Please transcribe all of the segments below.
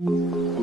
ส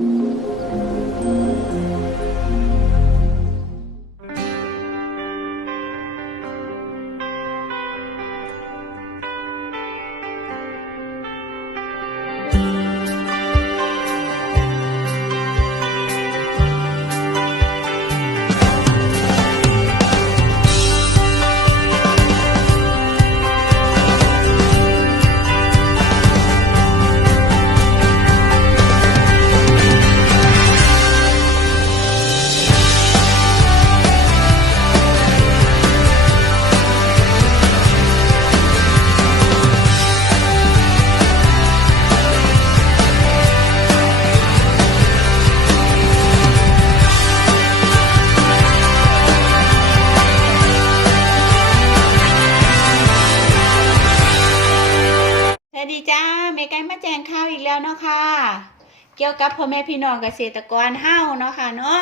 เกี่ยวกับพ่อแม่พี่น้องเกษตรกรเฮ้าเนาะค่ะเนาะ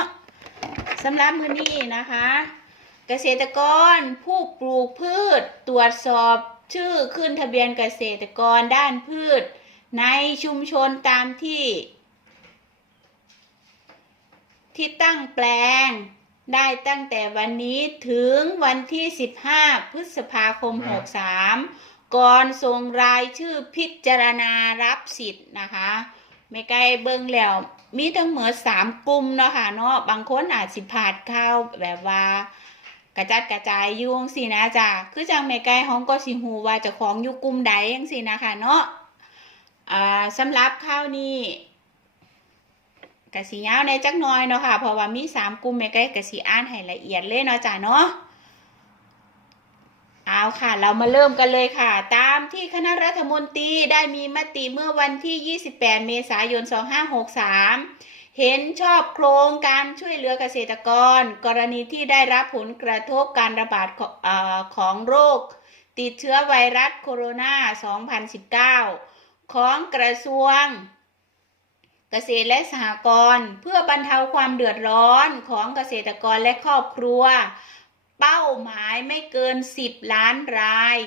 สำหรับมื้อนี้นะคะ เกษตรกรผู้ปลูกพืช ตรวจสอบชื่อขึ้นทะเบียนเกษตรกรด้านพืช ในชุมชนตามที่ ที่ตั้งแปลงได้ตั้งแต่วันนี้ถึงวันที่ 15 พฤษภาคม 63 ก่อนส่งรายชื่อพิจารณารับสิทธิ์นะคะ ไม่ไกลเบิ่งแล้ว มีทั้งหมดสามกลุ่มเนาะค่ะเนาะบางคนอาจสิผานเข้าวแบบว่ากระจัดกระจายยุ่งสินะจ้ะคือจังไม่ไกลห้องก็สิหูว่าจะของอยู่กลุ่มใดจังสินะคะเนาะอ่าสำหรับข้าวนี้กะสิยาวในจักน้อยเนาะค่ะเพราะว่ามีสามกลุ่มไม่ไกลกะสิอ่านให้ละเอียดเลยเนาะจ้ะเนาะ เอาค่ะ เรามาเริ่มกันเลยค่ะ ตามที่คณะรัฐมนตรีได้มีมติเมื่อวันที่ 28 เมษายน 2563 เห็นชอบโครงการช่วยเหลือเกษตรกร กรณีที่ได้รับผลกระทบการระบาดของอของโรค ติดเชื้อไวรัสโคโรนา 2019 ของกระทรวงเกษตรและสหกรณ์เพื่อบรรเทาความเดือดร้อนของเกษตรกรและครอบครัว เป้าหมายไม่เกิน 10 ล้านราย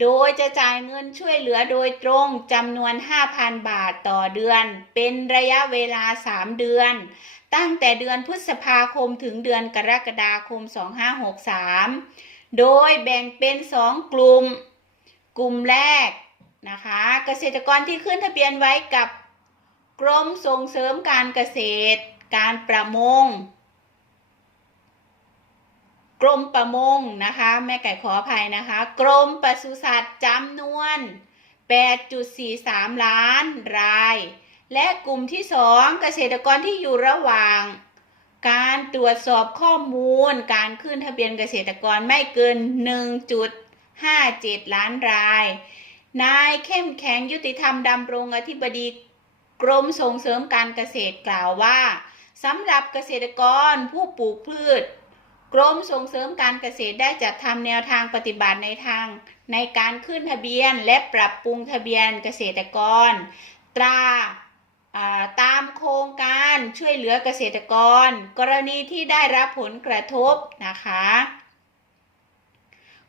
โดยจะจ่ายเงินช่วยเหลือโดยตรงจำนวน 5,000 บาทต่อเดือน เป็นระยะเวลา 3 เดือน ตั้งแต่เดือนพฤษภาคมถึงเดือนกรกฎาคม 2563 โดยแบ่งเป็น 2 กลุ่ม กลุ่มแรกนะคะ เกษตรกรที่ขึ้นทะเบียนไว้กับกรมส่งเสริมการเกษตร การประมง กรมประมงนะคะ แม่ไก่ขออภัยนะคะ กรมปศุสัตว์จำนวน 8.43 ล้านราย และกลุ่มที่ 2 เกษตรกรที่อยู่ระหว่าง การตรวจสอบข้อมูล การขึ้นทะเบียนเกษตรกรไม่เกิน 1.57 ล้านราย นายเข้มแข็งยุติธรรมดำรงอธิบดีกรมส่งเสริมการเกษตรกล่าวว่าสำหรับเกษตรกรผู้ปลูกพืช กรมส่งเสริมการเกษตรได้จัดทำแนวทางปฏิบัติในทาง ในการขึ้นทะเบียนและปรับปรุงทะเบียนเกษตรกร ตราตามโครงการช่วยเหลือเกษตรกร กรณีที่ได้รับผลกระทบนะคะ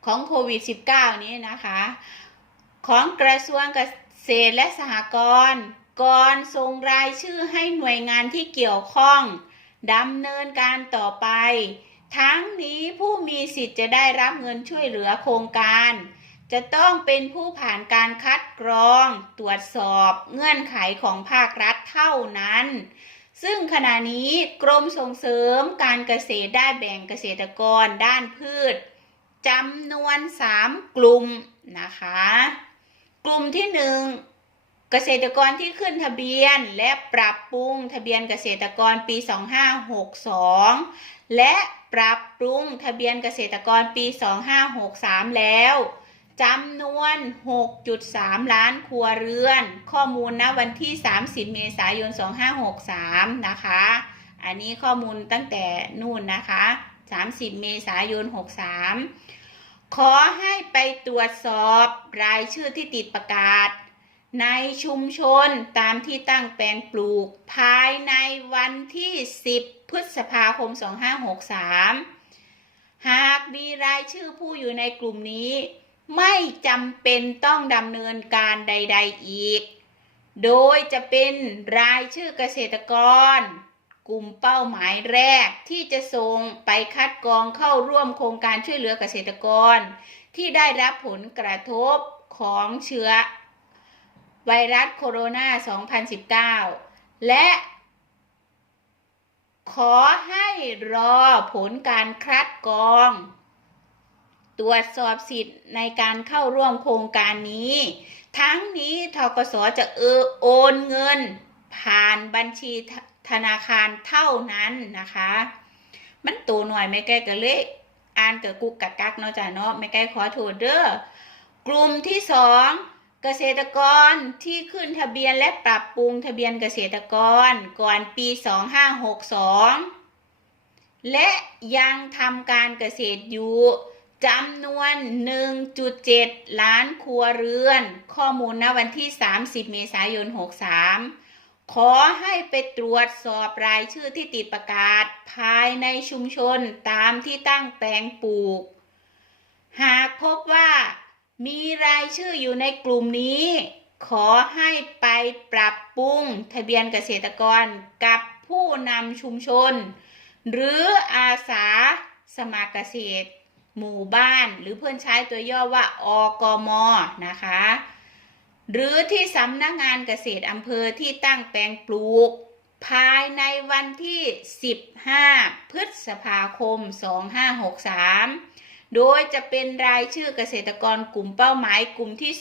ของโควิด -19 นี้นะคะ ของกระทรวงเกษตรและสหกรณ์ก่อนส่งรายชื่อให้หน่วยงานที่เกี่ยวข้องดำเนินการต่อไป ทั้งนี้ผู้มีสิทธิ์จะได้รับเงินช่วยเหลือโครงการ จะต้องเป็นผู้ผ่านการคัดกรอง ตรวจสอบเงื่อนไขของภาครัฐเท่านั้น ซึ่งขณะนี้กรมส่งเสริมการเกษตรได้แบ่งเกษตรกรด้านพืชจำนวน 3 กลุ่มนะคะ กลุ่มที่ 1 เกษตรกรที่ขึ้นทะเบียนและปรับปรุงทะเบียนเกษตรกรปี 2562 และปรับปรุงทะเบียนเกษตรกรปี 2563 แล้วจำนวน 6.3 ล้านครัวเรือน ข้อมูลณวันที่ 30 เมษายน 2563 นะคะ อันนี้ข้อมูลตั้งแต่นู่นนะคะ 30 เมษายน 63 ขอให้ไปตรวจสอบรายชื่อที่ติดประกาศ ในชุมชนตามที่ตั้งแปลงปลูก ภายในวันที่ 10 พฤษภาคม 2563 หากมีรายชื่อผู้อยู่ในกลุ่มนี้ ไม่จำเป็นต้องดำเนินการใด ๆอีก โดยจะเป็นรายชื่อเกษตรกร กลุ่มเป้าหมายแรกที่จะส่งไปคัดกรองเข้าร่วมโครงการช่วยเหลือเกษตรกร ที่ได้รับผลกระทบของเชื้อ ไวรัสโคโรนา 2019 และ ขอให้รอผลการคัดกรอง ตรวจสอบสิทธิ์ในการเข้าร่วมโครงการนี้ ทั้งนี้ทกสจะเออโอนเงิน ผ่านบัญชีธนาคารเท่านั้นนะคะ มันตัวหน่อยไม่แก้กันเลยอ่านกับกุกกักกักเนาะจ้ะเนาะไม่แก้ขอโทษเด้อกลุ่มที่สอง เกษตรกรที่ขึ้นทะเบียนและปรับปรุงทะเบียนเกษตรกรก่อนปี 2562 และยังทำการเกษตรอยู่จำนวน 1.7 ล้านครัวเรือน ข้อมูลณวันที่ 30 เมษายน 63 ขอให้ไปตรวจสอบรายชื่อที่ติดประกาศภายในชุมชนตามที่ตั้งแปลงปลูก หากพบว่า มีรายชื่ออยู่ในกลุ่มนี้ ขอให้ไปปรับปรุงทะเบียนเกษตรกรกับผู้นำชุมชน หรืออาสาสมัครเกษตร หมู่บ้าน หรือเพื่อนใช้ตัวย่อว่าอกมนะคะ หรือที่สำนักงานเกษตรอำเภอที่ตั้งแปลงปลูก ภายในวันที่ 15 พฤษภาคม 2563 โดยจะเป็นรายชื่อเกษตรกรกลุ่มเป้าหมายกลุ่มที่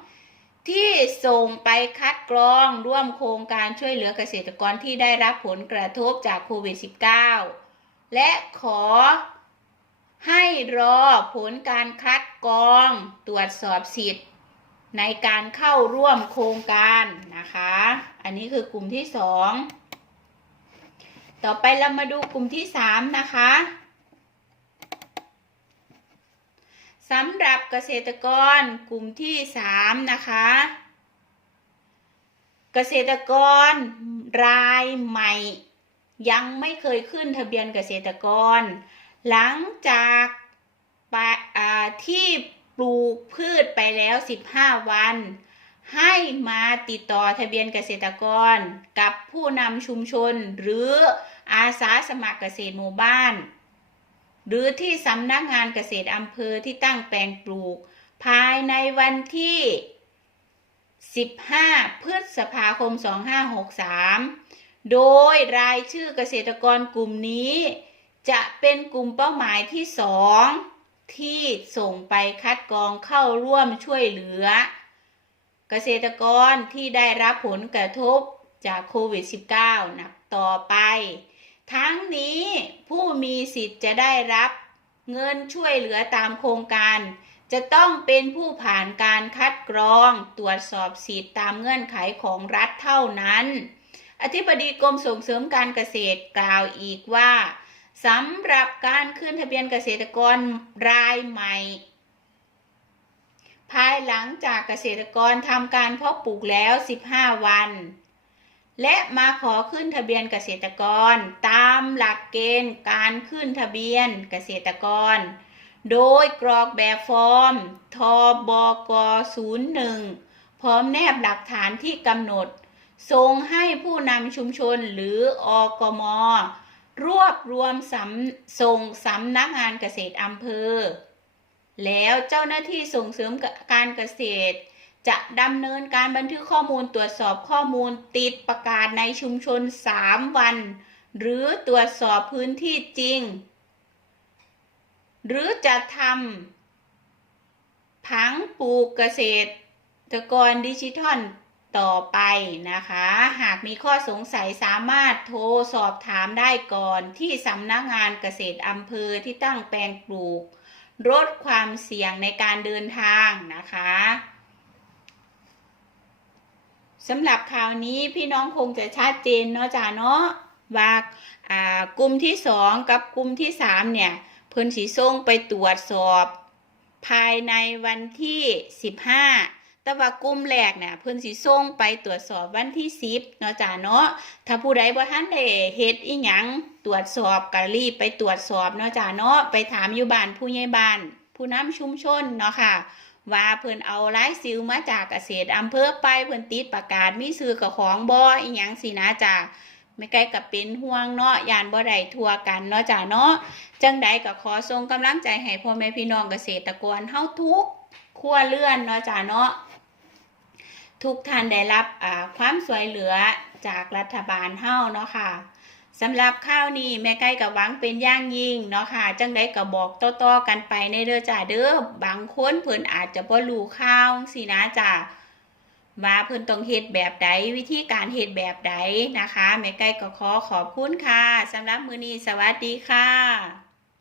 2 ที่ส่งไปคัดกรองร่วมโครงการช่วยเหลือเกษตรกรที่ได้รับผลกระทบจากโควิด -19 และขอให้รอผลการคัดกรองตรวจสอบสิทธิ์ ในการเข้าร่วมโครงการนะคะ อันนี้คือกลุ่มที่สองต่อไปเรามาดูกลุ่มที่สามนะคะ สำหรับเกษตรกรกลุ่มที่สามนะคะ เกษตรกรรายใหม่ ยังไม่เคยขึ้นทะเบียนเกษตรกร หลังจากที่ปลูกพืชไปแล้ว 15 วัน ให้มาติดต่อทะเบียนเกษตรกรกับผู้นำชุมชนหรืออาสาสมัครเกษตรหมู่บ้าน หรือที่สำนักงานเกษตรอำเภอที่ตั้งแปลงปลูก ภายในวันที่ 15 พฤษภาคม 2563 โดยรายชื่อเกษตรกรกลุ่มนี้ จะเป็นกลุ่มเป้าหมายที่สองที่ส่งไปคัดกรองเข้าร่วมช่วยเหลือ เกษตรกรที่ได้รับผลกระทบจากโควิด -19 นับต่อไป ทั้งนี้ผู้มีสิทธิ์จะได้รับเงินช่วยเหลือตามโครงการ จะต้องเป็นผู้ผ่านการคัดกรอง ตรวจสอบสิทธิ์ตามเงื่อนไขของรัฐเท่านั้น อธิบดีกรมส่งเสริมการเกษตรกล่าวอีกว่าสำหรับการขึ้นทะเบียนเกษตรกรรายใหม่ ภายหลังจากเกษตรกรทำการเพาะปลูกแล้ว 15 วัน และมาขอขึ้นทะเบียนเกษตรกร ตามหลักเกณฑ์การขึ้นทะเบียนเกษตรกร โดยกรอกแบบฟอร์ม ทบก 01 พร้อมแนบหลักฐานที่กำหนด ส่งให้ผู้นำชุมชนหรืออกม รวบรวมสำส่งสำนักงานเกษตรอำเภอ แล้วเจ้าหน้าที่ส่งเสริมการเกษตร จะดำเนินการบันทึกข้อมูลตรวจสอบข้อมูลติดประกาศในชุมชน 3 วัน หรือตรวจสอบพื้นที่จริง หรือจะทำผังปลูกเกษตรกรดิจิทัลต่อไปนะคะ หากมีข้อสงสัยสามารถโทรสอบถามได้ก่อนที่สำนักงานเกษตรอำเภอที่ตั้งแปลงปลูกลดความเสี่ยงในการเดินทางนะคะ สำหรับข่าวนี้พี่น้องคงจะชัดเจนเนาะจ้าเนาะว่าอ่ากลุ่มที่สองกับกลุ่มที่สามเนี่ยเพิ่นสีส่งไปตรวจสอบ ภายในวันที่15แต่ว่ากลุ่มแรกเนี่ยเพิ่นสิส่งไปตรวจสอบวันที่10เนาะจ้าเนาะถ้าผู้ใดบ่ทันได้เฮ็ดอีหยังตรวจสอบก็รีบไปตรวจสอบเนาะจ้าเนาะไปถามอยู่บ้านผู้ใหญ่บ้าน ผู้นำชุมชนเนาะค่ะ ว่าเพิ่นเอาไรายซิวมาจากเกษตรอำเภอไปเพิ่นติดประกาศมีซื้อกับของบ่อีหยังสินะจ้ะไม่ไกล้กับเป็นห่วงเนาะยานบ่ได้ทั่วกันเนาะจ้ะเนาะจังใดก็ขอส่งกำลังใจให้พ่อแม่พี่น้องเกษตรกรเฮาทุกครัวเรือนเนาะจ้ะเนาะทุกท่านได้รับความสวยเหลือจากรัฐบาลเฮาเนาะค่ะ สำหรับข้าวนี้แม่ไก่กับหวังเป็นย่างยิ่งเนาะค่ะ จังไดก็บอกต่อๆกันไปในเด้อจ้าเด้อบางคนเพิ่นอาจจะบ่รู้ข้าวสินะจ้าว่าเพิ่นต้องเฮ็ดแบบใดวิธีการเฮ็ดแบบใดนะคะแม่ไก่ก็ขอขอบคุณค่ะสำหรับมื้อนี้สวัสดีค่ะ